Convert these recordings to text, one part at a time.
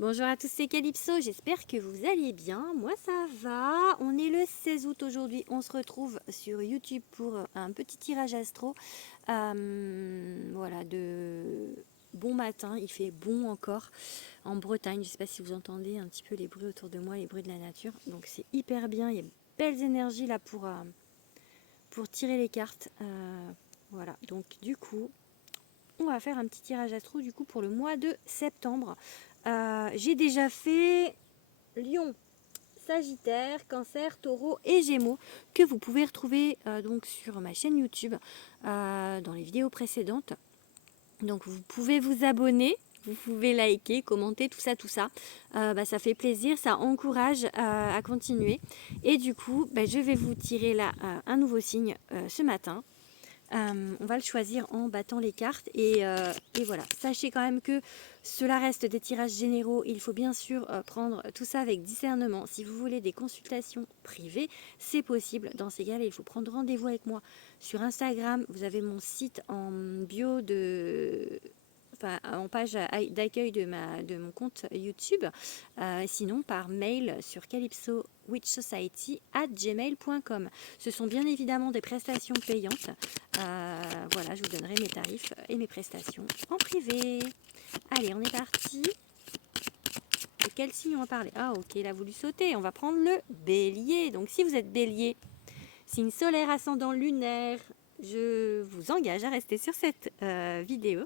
Bonjour à tous, c'est Calypso, j'espère que vous allez bien. Moi ça va, on est le 16 août aujourd'hui, on se retrouve sur YouTube pour un petit tirage astro. Voilà, de bon matin, il fait bon encore en Bretagne. Je ne sais pas si vous entendez un petit peu les bruits autour de moi, les bruits de la nature. Donc c'est hyper bien, il y a de belles énergies là pour tirer les cartes. Voilà, donc du coup, on va faire un petit tirage astro du coup pour le mois de septembre. J'ai déjà fait Lion, Sagittaire, Cancer, Taureau et Gémeaux que vous pouvez retrouver donc sur ma chaîne YouTube dans les vidéos précédentes. Donc vous pouvez vous abonner, vous pouvez liker, commenter, tout ça, tout ça. Ça fait plaisir, ça encourage à continuer. Et du coup, je vais vous tirer là un nouveau signe ce matin. On va le choisir en battant les cartes et voilà. Sachez quand même que cela reste des tirages généraux. Il faut bien sûr prendre tout ça avec discernement. Si vous voulez des consultations privées, c'est possible. Dans ces cas-là, il faut prendre rendez-vous avec moi sur Instagram. Vous avez mon site en bio en page d'accueil de mon compte YouTube, sinon par mail sur calypsowitchsociety@gmail.com. Ce sont bien évidemment des prestations payantes. Voilà, je vous donnerai mes tarifs et mes prestations en privé. Allez, on est parti. De quel signe on va parler? Ah ok, il a voulu sauter. On va prendre le bélier. Donc si vous êtes bélier, signe solaire, ascendant lunaire, je vous engage à rester sur cette vidéo.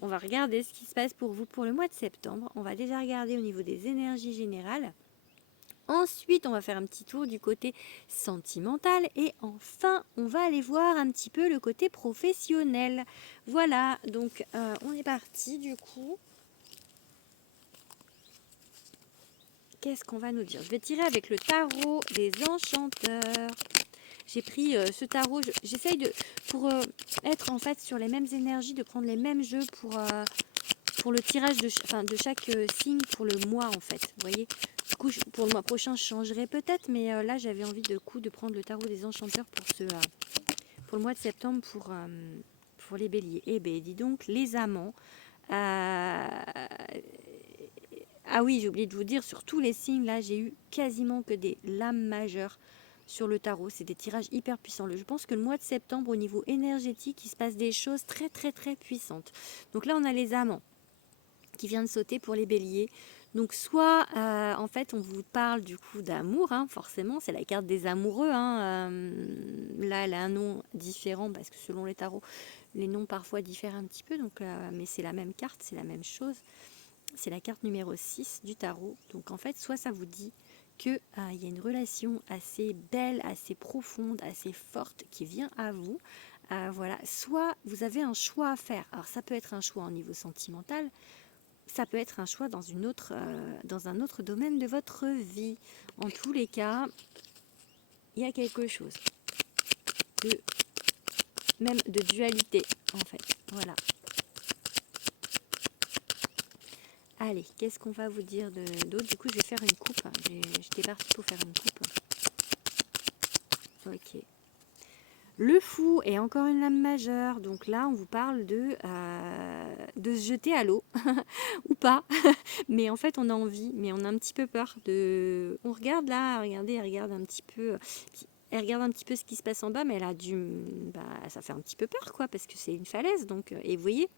On va regarder ce qui se passe pour vous pour le mois de septembre. On va déjà regarder au niveau des énergies générales. Ensuite, on va faire un petit tour du côté sentimental. Et enfin, on va aller voir un petit peu le côté professionnel. Voilà, donc on est parti du coup. Qu'est-ce qu'on va nous dire? Je vais tirer avec le tarot des enchanteurs. J'ai pris ce tarot, j'essaye pour être en fait sur les mêmes énergies, de prendre les mêmes jeux pour le tirage de chaque signe pour le mois en fait. Vous voyez, du coup pour le mois prochain je changerai peut-être, mais là j'avais envie de prendre le tarot des enchanteurs pour le mois de septembre pour les béliers. Eh bien dis donc les amants. Ah oui, j'ai oublié de vous dire, sur tous les signes là j'ai eu quasiment que des lames majeures sur le tarot. C'est des tirages hyper puissants. Je pense que le mois de septembre au niveau énergétique il se passe des choses très très très puissantes. Donc là on a les amants qui vient de sauter pour les béliers. Donc soit en fait on vous parle du coup d'amour, hein, forcément c'est la carte des amoureux, hein. Là elle a un nom différent parce que selon les tarots les noms parfois diffèrent un petit peu, donc, mais c'est la même carte, c'est la même chose. C'est la carte numéro 6 du tarot. Donc en fait soit ça vous dit qu'il y a une relation assez belle, assez profonde, assez forte qui vient à vous. Voilà. Soit vous avez un choix à faire. Alors ça peut être un choix au niveau sentimental, ça peut être un choix dans dans un autre domaine de votre vie. En tous les cas, il y a quelque chose de même de dualité en fait. Voilà. Allez, qu'est-ce qu'on va vous dire d'autre? Du coup, je vais faire une coupe. J'étais partie pour faire une coupe. Ok. Le fou est encore une lame majeure. Donc là, on vous parle de se jeter à l'eau. Ou pas. Mais en fait, on a envie, mais on a un petit peu peur de... On regarde là, regardez, elle regarde un petit peu... Elle regarde un petit peu ce qui se passe en bas, mais elle a ça fait un petit peu peur, quoi, parce que c'est une falaise. Donc, et vous voyez,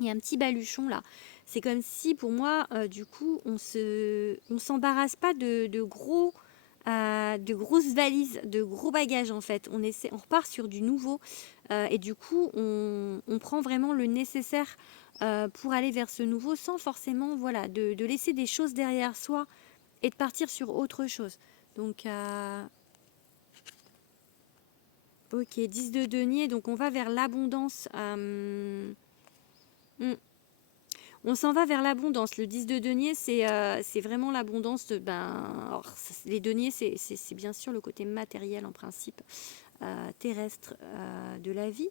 il y a un petit baluchon là. C'est comme si, pour moi, du coup, on s'embarrasse pas de de grosses valises, de gros bagages en fait. On repart sur du nouveau et du coup, on prend vraiment le nécessaire pour aller vers ce nouveau sans forcément, voilà, de laisser des choses derrière soi et de partir sur autre chose. Donc, ok, 10 de denier, donc on va vers l'abondance. On s'en va vers l'abondance. Le 10 de denier, c'est vraiment l'abondance. Les deniers, c'est bien sûr le côté matériel en principe, terrestre de la vie.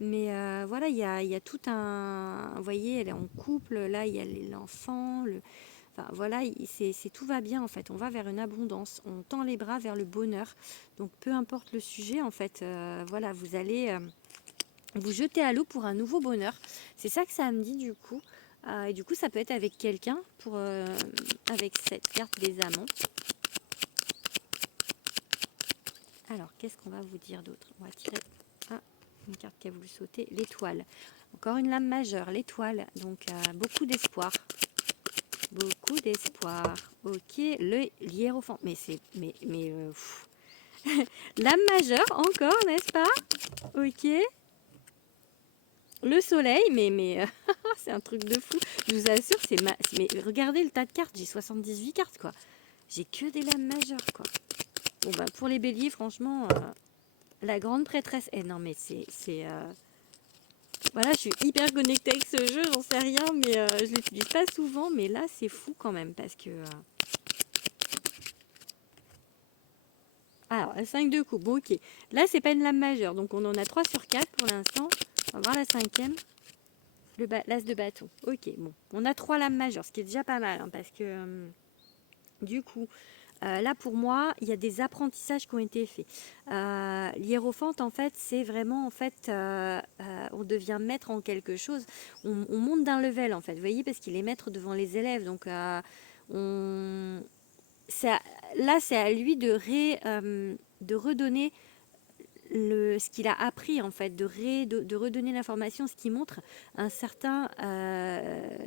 Mais voilà, il y a tout un... Vous voyez, elle est en couple, là, il y a l'enfant. Enfin, voilà, tout va bien en fait. On va vers une abondance. On tend les bras vers le bonheur. Donc, peu importe le sujet, en fait, voilà, vous allez vous jeter à l'eau pour un nouveau bonheur. C'est ça que ça me dit du coup. Et du coup, ça peut être avec quelqu'un, avec cette carte des amants. Alors, qu'est-ce qu'on va vous dire d'autre? On va tirer une carte qui a voulu sauter, l'étoile. Encore une lame majeure, l'étoile. Donc, beaucoup d'espoir. Beaucoup d'espoir. Ok, le hiérophant. Mais c'est... Lame majeure, encore, n'est-ce pas? Ok. Le soleil, c'est un truc de fou. Je vous assure, mais regardez le tas de cartes. J'ai 78 cartes, quoi. J'ai que des lames majeures, quoi. Bon, bah, pour les béliers, franchement, la grande prêtresse... non, mais voilà, je suis hyper connectée avec ce jeu, j'en sais rien, mais je l'utilise pas souvent. Mais là, c'est fou quand même, parce que... Alors, la 5 de coupe, bon, ok. Là, c'est pas une lame majeure, donc on en a 3 sur 4 pour l'instant. On va voir la 5e. L'as de bâton. Ok, bon. On a 3 lames majeures, ce qui est déjà pas mal, hein, parce que... du coup, là, pour moi, il y a des apprentissages qui ont été faits. L'hiérophante, en fait, c'est vraiment, en fait, on devient maître en quelque chose. On monte d'un level, en fait, vous voyez, parce qu'il est maître devant les élèves. Donc, on... là, c'est à lui de redonner ce qu'il a appris, en fait, de redonner l'information, ce qui montre un certain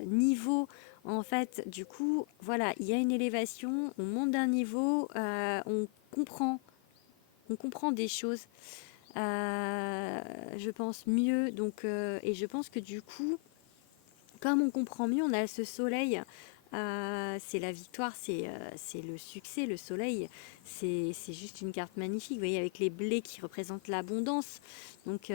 niveau. En fait, du coup, voilà, il y a une élévation, on monte d'un niveau, on comprend des choses, je pense mieux. Donc, et je pense que du coup, comme on comprend mieux, on a ce soleil. C'est la victoire, c'est le succès, le soleil. C'est juste une carte magnifique, vous voyez, avec les blés qui représentent l'abondance. Donc,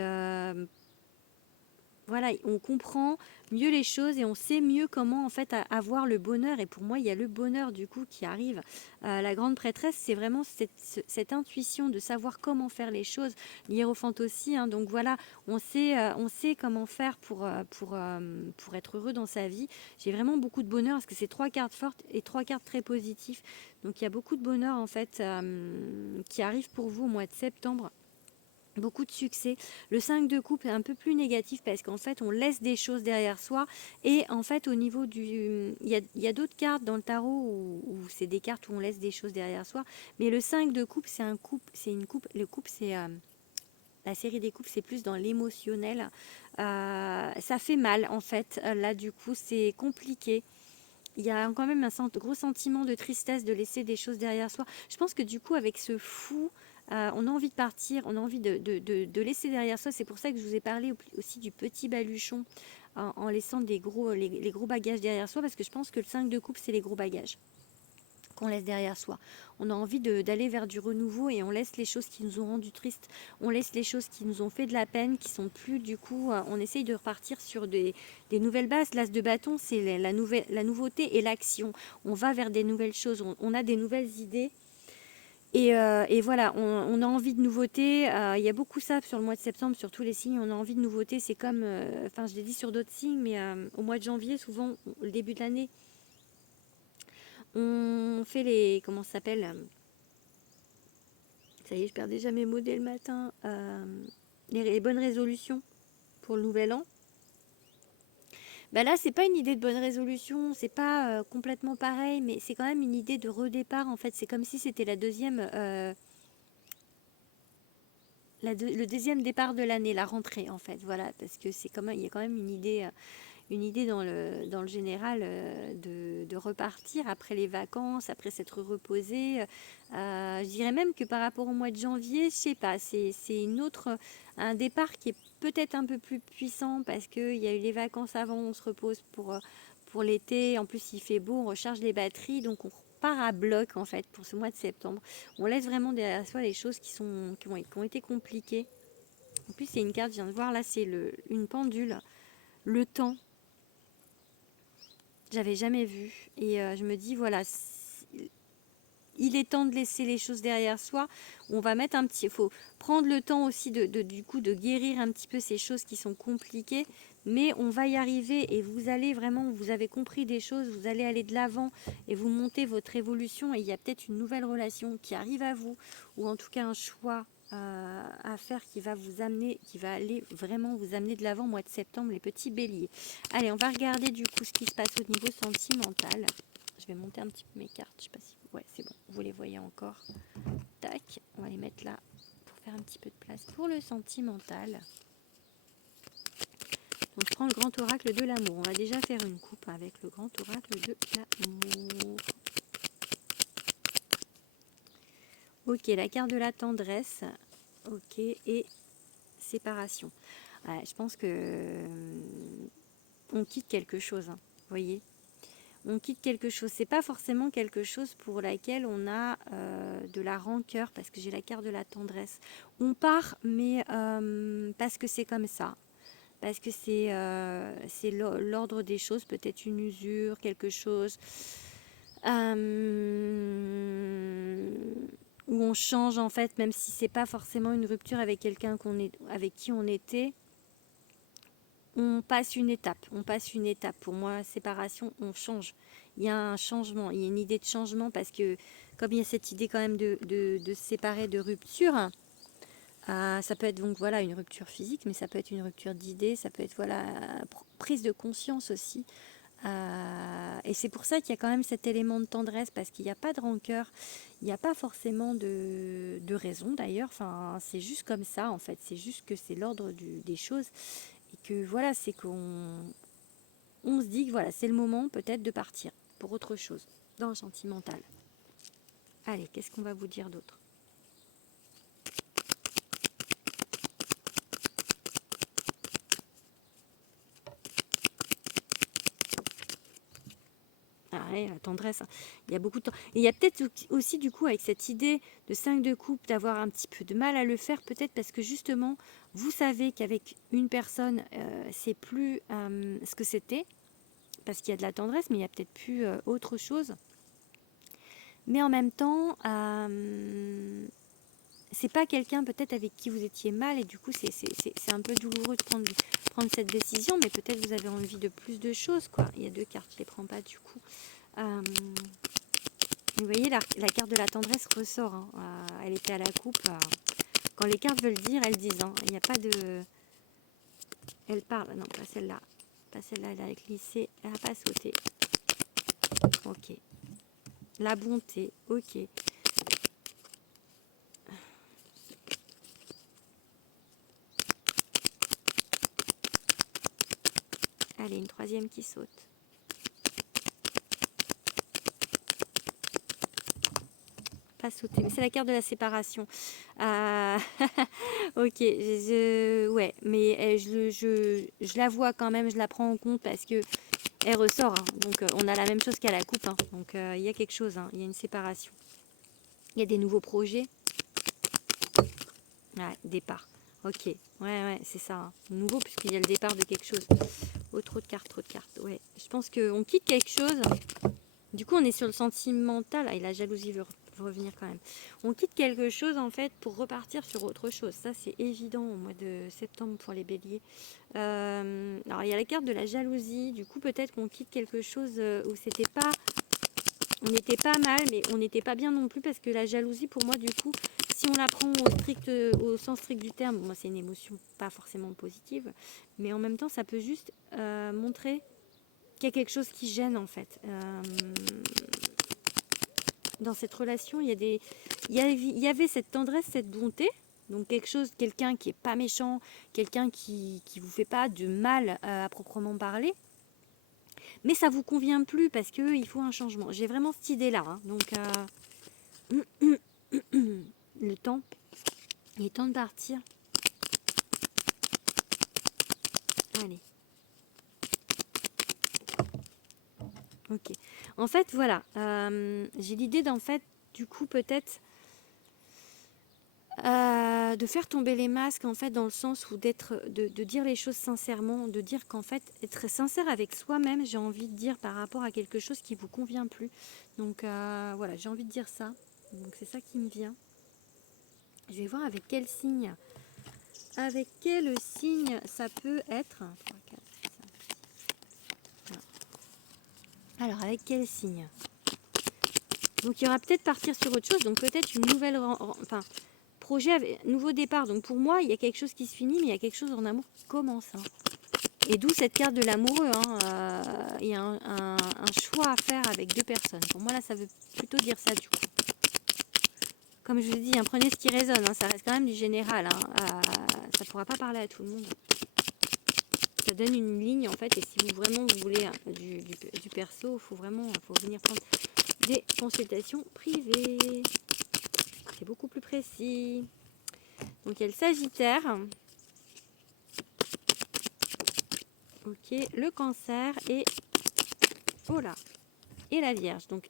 voilà, on comprend mieux les choses et on sait mieux comment en fait avoir le bonheur. Et pour moi, il y a le bonheur du coup qui arrive. La grande prêtresse, c'est vraiment cette intuition de savoir comment faire les choses. L'hiérophante aussi, hein, donc voilà, on sait comment faire pour être heureux dans sa vie. J'ai vraiment beaucoup de bonheur parce que c'est 3 cartes fortes et 3 cartes très positives. Donc il y a beaucoup de bonheur en fait qui arrive pour vous au mois de septembre. Beaucoup de succès. Le 5 de coupe est un peu plus négatif parce qu'en fait on laisse des choses derrière soi et en fait au niveau du... Il y a d'autres cartes dans le tarot où c'est des cartes où on laisse des choses derrière soi, mais le 5 de coupe c'est une coupe, le coupe c'est... la série des coupes c'est plus dans l'émotionnel. Ça fait mal en fait, là du coup c'est compliqué. Il y a quand même un gros sentiment de tristesse de laisser des choses derrière soi. Je pense que du coup, avec ce fou, on a envie de partir, on a envie de laisser derrière soi. C'est pour ça que je vous ai parlé aussi du petit baluchon en laissant les gros bagages derrière soi, parce que je pense que le 5 de coupe, c'est les gros bagages qu'on laisse derrière soi. On a envie d'aller vers du renouveau et on laisse les choses qui nous ont rendu tristes, on laisse les choses qui nous ont fait de la peine, qui sont plus du coup, on essaye de repartir sur des nouvelles bases. L'as de bâton, c'est la nouveauté et l'action. On va vers des nouvelles choses, on a des nouvelles idées. Et voilà, on a envie de nouveautés. Il y a beaucoup ça sur le mois de septembre, sur tous les signes. On a envie de nouveautés. C'est comme, je l'ai dit sur d'autres signes, mais au mois de janvier, souvent, le début de l'année, on fait comment ça s'appelle? Ça y est, je perds déjà mes mots dès le matin. Les bonnes résolutions pour le nouvel an. Bah là, c'est pas une idée de bonne résolution, c'est pas complètement pareil, mais c'est quand même une idée de redépart. En fait, c'est comme si c'était le deuxième départ de l'année, la rentrée, en fait. Voilà, parce que il y a quand même une idée dans le général de repartir après les vacances, après s'être reposé. Je dirais même que par rapport au mois de janvier, je sais pas, c'est un départ qui est peut-être un peu plus puissant parce qu'il y a eu les vacances avant, on se repose pour l'été. En plus, il fait beau, on recharge les batteries, donc on repart à bloc en fait pour ce mois de septembre. On laisse vraiment derrière soi les choses qui ont été compliquées. En plus, c'est une carte, je viens de voir là, c'est une pendule, le temps. J'avais jamais vu. Et je me dis, voilà, il est temps de laisser les choses derrière soi. On va mettre il faut prendre le temps aussi du coup de guérir un petit peu ces choses qui sont compliquées. Mais on va y arriver et vous allez vraiment, vous avez compris des choses, vous allez aller de l'avant et vous montez votre évolution. Et il y a peut-être une nouvelle relation qui arrive à vous, ou en tout cas un choix à faire qui va vous amener, qui va aller vraiment vous amener de l'avant au mois de septembre, les petits béliers. Allez, on va regarder du coup ce qui se passe au niveau sentimental. Je vais monter un petit peu mes cartes, je sais pas si... Ouais, c'est bon, vous les voyez encore. Tac, on va les mettre là pour faire un petit peu de place pour le sentimental. Donc je prends le grand oracle de l'amour. On va déjà faire une coupe avec le grand oracle de l'amour. Ok, la carte de la tendresse. Ok, et séparation. Ouais, je pense que on quitte quelque chose, hein, vous voyez. On quitte quelque chose. C'est pas forcément quelque chose pour laquelle on a de la rancœur, parce que j'ai la carte de la tendresse. On part, mais parce que c'est comme ça. Parce que c'est l'ordre des choses, peut-être une usure, quelque chose où on change en fait, même si c'est pas forcément une rupture avec quelqu'un avec qui on était. On passe une étape, Pour moi, séparation, on change. Il y a un changement, il y a une idée de changement parce que comme il y a cette idée quand même de se séparer, de rupture, ça peut être donc voilà une rupture physique, mais ça peut être une rupture d'idées, ça peut être voilà prise de conscience aussi. Et c'est pour ça qu'il y a quand même cet élément de tendresse parce qu'il n'y a pas de rancœur, il n'y a pas forcément de raison d'ailleurs. Enfin, c'est juste comme ça en fait. C'est juste que c'est l'ordre des choses et que voilà, c'est qu'on se dit que voilà, c'est le moment peut-être de partir pour autre chose dans le sentimental. Allez, qu'est-ce qu'on va vous dire d'autre ? Ah ouais, la tendresse, hein. Il y a beaucoup de temps. Et il y a peut-être aussi du coup avec cette idée de 5 de coupe d'avoir un petit peu de mal à le faire, peut-être parce que justement, vous savez qu'avec une personne, c'est plus ce que c'était, parce qu'il y a de la tendresse, mais il y a peut-être plus autre chose. Mais en même temps, c'est pas quelqu'un peut-être avec qui vous étiez mal et du coup c'est un peu douloureux de prendre cette décision, mais peut-être vous avez envie de plus de choses, quoi. Il y a 2 cartes, je les prends pas du coup. Vous voyez, la carte de la tendresse ressort, hein. Elle était à la coupe. Quand les cartes veulent dire, elles disent, hein. Il n'y a pas de... Elle parle, non, pas celle-là. Pas celle-là, elle a glissé, elle n'a pas sauté. Ok. La bonté, ok. Allez, une troisième qui saute. Pas sauter, mais c'est la carte de la séparation. Ok, ouais, mais je la vois quand même, je la prends en compte parce que elle ressort, hein. Donc on a la même chose qu'à la coupe, hein. Donc il y a quelque chose, hein. Il y a une séparation. Il y a des nouveaux projets. Ouais, départ. Ok, ouais, c'est ça, hein. Nouveau puisqu'il y a le départ de quelque chose. Oh, trop de cartes. Ouais, je pense qu'on quitte quelque chose. Du coup, on est sur le sentimental. Ah, et la jalousie veut revenir quand même. On quitte quelque chose en fait pour repartir sur autre chose. Ça, c'est évident au mois de septembre pour les béliers. Alors, il y a la carte de la jalousie. Du coup, peut-être qu'on quitte quelque chose où c'était pas... On était pas mal, mais on n'était pas bien non plus parce que la jalousie, pour moi, du coup, si on la prend au sens strict du terme, moi, c'est une émotion pas forcément positive, mais en même temps, ça peut juste montrer qu'il y a quelque chose qui gêne en fait. Dans cette relation, il y avait cette tendresse, cette bonté. Donc quelque chose, quelqu'un qui est pas méchant, quelqu'un qui vous fait pas de mal à proprement parler. Mais ça vous convient plus parce que il faut un changement. J'ai vraiment cette idée-là, hein. Donc le temps, il est temps de partir. Allez. Ok. En fait, voilà. J'ai l'idée d'en fait, du coup, peut-être de faire tomber les masques en fait dans le sens où de dire les choses sincèrement, de dire qu'en fait être sincère avec soi-même, j'ai envie de dire par rapport à quelque chose qui vous convient plus. Donc voilà, j'ai envie de dire ça. Donc c'est ça qui me vient. Je vais voir avec quel signe. Avec quel signe ça peut être. 3, 4, 5, 6. Alors avec quel signe? Donc il y aura peut-être partir sur autre chose, donc peut-être une nouvelle projet, nouveau départ. Donc pour moi, il y a quelque chose qui se finit, mais il y a quelque chose en amour qui commence. Hein. Et d'où cette carte de l'amoureux. Hein. Il y a un choix à faire avec 2 personnes. Pour moi, là, ça veut plutôt dire ça du coup. Comme je vous dis, hein, prenez ce qui résonne. Hein, ça reste quand même du général. Hein. Ça ne pourra pas parler à tout le monde. Ça donne une ligne en fait. Et si vous vraiment vous voulez du perso, il faut venir prendre des consultations privées. C'est beaucoup plus précis. Donc il y a le Sagittaire. Ok, le Cancer et oh là, et la Vierge. Donc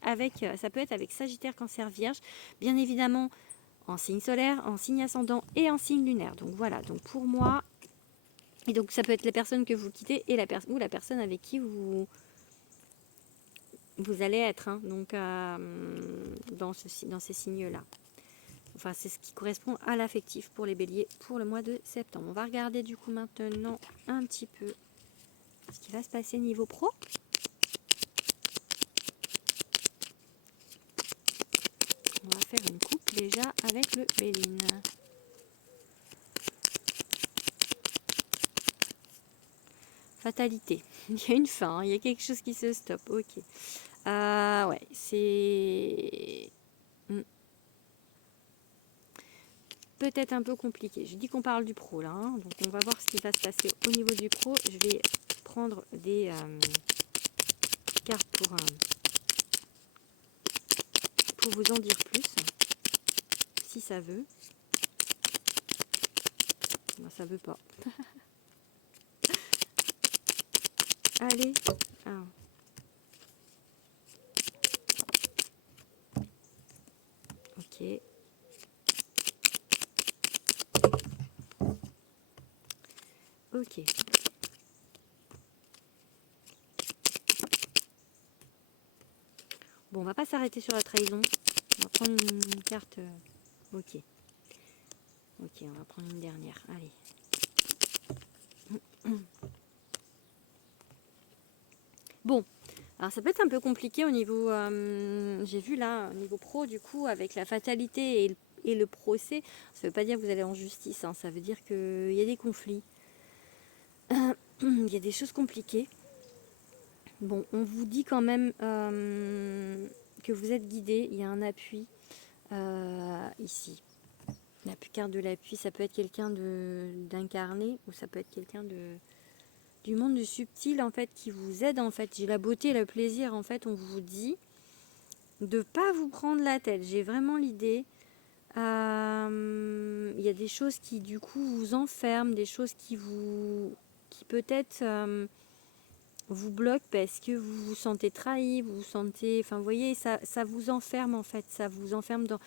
ça peut être avec Sagittaire, Cancer, Vierge, bien évidemment en signe solaire, en signe ascendant et en signe lunaire. Donc voilà. Donc pour moi, et donc ça peut être les personnes que vous quittez et ou la personne avec qui vous allez être. Hein, donc dans ces signes-là. Enfin, c'est ce qui correspond à l'affectif pour les béliers pour le mois de septembre. On va regarder du coup maintenant un petit peu ce qui va se passer niveau pro. On va faire une coupe déjà avec le Béline. Fatalité. Il y a une fin, hein, il y a quelque chose qui se stoppe. Ok. Ouais, c'est peut-être un peu compliqué. Je dis qu'on parle du pro là, hein, donc on va voir ce qui va se passer au niveau du pro. Je vais prendre des cartes pour vous en dire plus, si ça veut. Ben, ça veut pas. Allez. Ah. Ok. Ok. Bon, on va pas s'arrêter sur la trahison. On va prendre une carte. Ok. Ok, on va prendre une dernière. Allez. Bon. Alors ça peut être un peu compliqué au niveau, j'ai vu là, au niveau pro du coup, avec la fatalité et le procès. Ça ne veut pas dire que vous allez en justice, hein, ça veut dire qu'il y a des conflits. Il y a des choses compliquées. Bon, on vous dit quand même que vous êtes guidé, il y a un appui ici. La carte de l'appui, ça peut être quelqu'un d'incarné ou ça peut être quelqu'un du monde du subtil en fait qui vous aide en fait. J'ai la beauté et le plaisir en fait, on vous dit de pas vous prendre la tête. J'ai vraiment l'idée. Il y a des choses qui du coup vous enferment, des choses qui peut-être vous bloquent parce que vous vous sentez trahi, vous vous sentez, enfin vous voyez, ça vous enferme en fait, ça vous enferme dans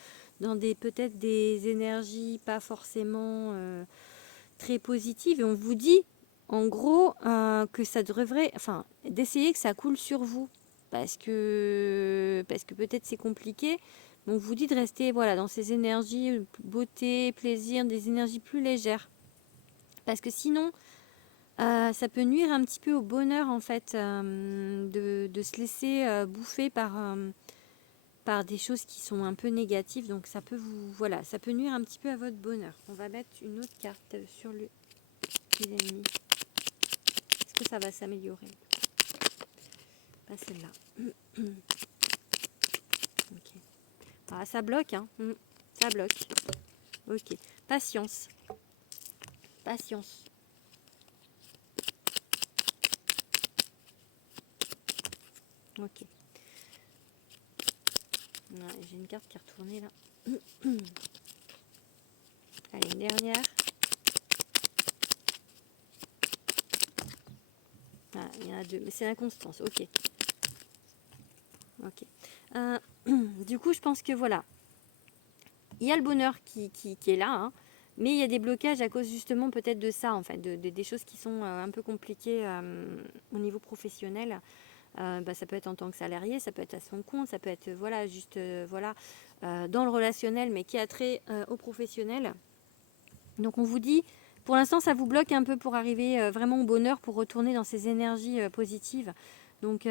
peut-être des énergies pas forcément très positives et on vous dit en gros que ça devrait, enfin d'essayer que ça coule sur vous parce que peut-être c'est compliqué. On vous dit de rester voilà dans ces énergies beauté, plaisir, des énergies plus légères parce que sinon ça peut nuire un petit peu au bonheur en fait de se laisser bouffer par des choses qui sont un peu négatives. Donc ça peut ça peut nuire un petit peu à votre bonheur. On va mettre une autre carte sur les ennemis. Est-ce que ça va s'améliorer? Pas celle-là. Ok. Ah, ça bloque, hein. Ça bloque. Ok. Patience. Patience. Ok. Ouais, j'ai une carte qui est retournée là. Allez, une dernière. Ah, il y en a deux, mais c'est l'inconstance. Ok. Ok. Du coup, je pense que voilà. Il y a le bonheur qui est là, hein, mais il y a des blocages à cause justement peut-être de ça, en fait, des choses qui sont un peu compliquées au niveau professionnel. Ça peut être en tant que salarié, ça peut être à son compte, ça peut être voilà juste dans le relationnel, mais qui a trait au professionnel. Donc on vous dit, pour l'instant, ça vous bloque un peu pour arriver vraiment au bonheur, pour retourner dans ces énergies positives. Donc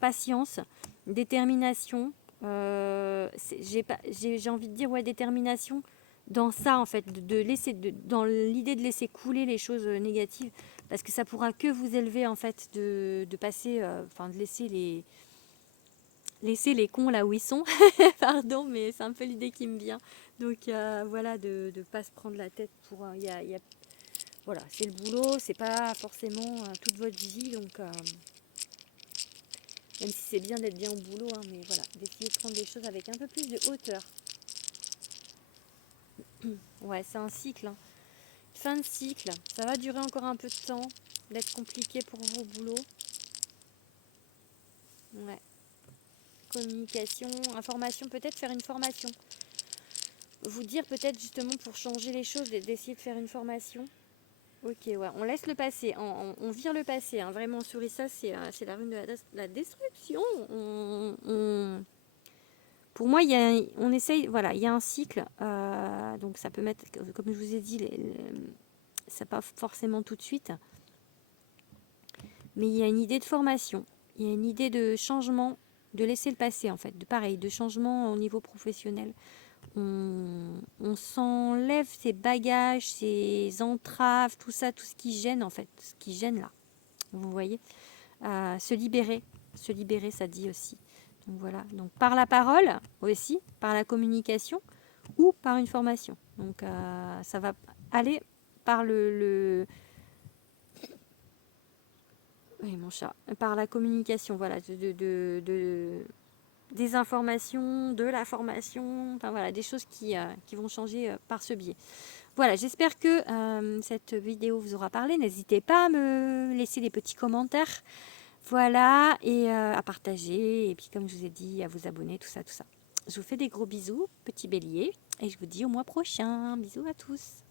patience, détermination. J'ai envie de dire ouais détermination, dans ça en fait, dans l'idée de laisser couler les choses négatives, parce que ça pourra que vous élever en fait, de passer, enfin de laisser les cons là où ils sont. Pardon, mais c'est un peu l'idée qui me vient. Donc voilà, de ne pas se prendre la tête pour... voilà, c'est le boulot, c'est pas forcément toute votre vie, donc même si c'est bien d'être bien au boulot, hein, mais voilà, d'essayer de prendre les choses avec un peu plus de hauteur. Ouais, c'est un cycle, hein. Fin de cycle, ça va durer encore un peu de temps, d'être compliqué pour vous au boulot. Ouais. Communication, information, peut-être faire une formation. Vous dire peut-être justement pour changer les choses, d'essayer de faire une formation. Ok, ouais, on laisse le passé, on vire le passé, hein. Vraiment, Surissa, c'est la rune de la destruction. Pour moi, on essaye, voilà, il y a un cycle, donc ça peut mettre, comme je vous ai dit, ça pas forcément tout de suite, mais il y a une idée de formation, il y a une idée de changement, de laisser le passer en fait, de changement au niveau professionnel. On s'enlève ses bagages, ses entraves, tout ça, tout ce qui gêne en fait, ce qui gêne là, vous voyez. Se libérer, ça dit aussi. Donc voilà, donc par la parole aussi, par la communication ou par une formation. Donc ça va aller par oui, mon chat, par la communication, voilà, des informations, de la formation, enfin voilà, des choses qui vont changer par ce biais. Voilà, j'espère que cette vidéo vous aura parlé. N'hésitez pas à me laisser des petits commentaires. Voilà, et à partager, et puis comme je vous ai dit, à vous abonner, tout ça, tout ça. Je vous fais des gros bisous, petit bélier, et je vous dis au mois prochain. Bisous à tous.